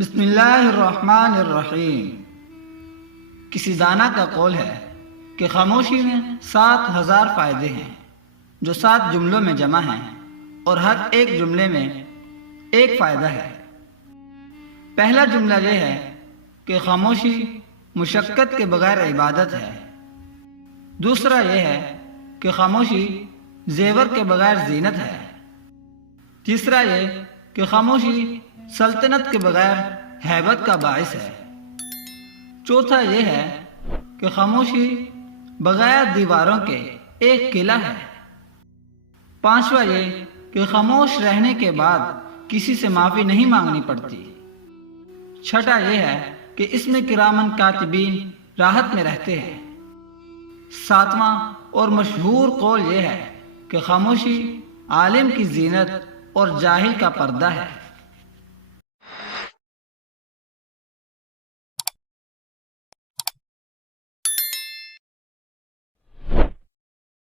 بسم اللہ الرحمن الرحیم۔ کسی دانا کا قول ہے کہ خاموشی میں 7000 فائدے ہیں جو 7 جملوں میں جمع ہیں اور ہر ایک جملے میں ایک فائدہ ہے۔ پہلا جملہ یہ ہے کہ خاموشی مشقت کے بغیر عبادت ہے۔ دوسرا یہ ہے کہ خاموشی زیور کے بغیر زینت ہے۔ تیسرا یہ کہ خاموشی سلطنت کے بغیر ہیبت کا باعث ہے۔ چوتھا یہ ہے کہ خاموشی بغیر دیواروں کے ایک قلعہ ہے۔ پانچواں یہ کہ خاموش رہنے کے بعد کسی سے معافی نہیں مانگنی پڑتی۔ چھٹا یہ ہے کہ اس میں کرامن کاتبین راحت میں رہتے ہیں۔ ساتواں اور مشہور قول یہ ہے کہ خاموشی عالم کی زینت اور جاہل کا پردہ ہے۔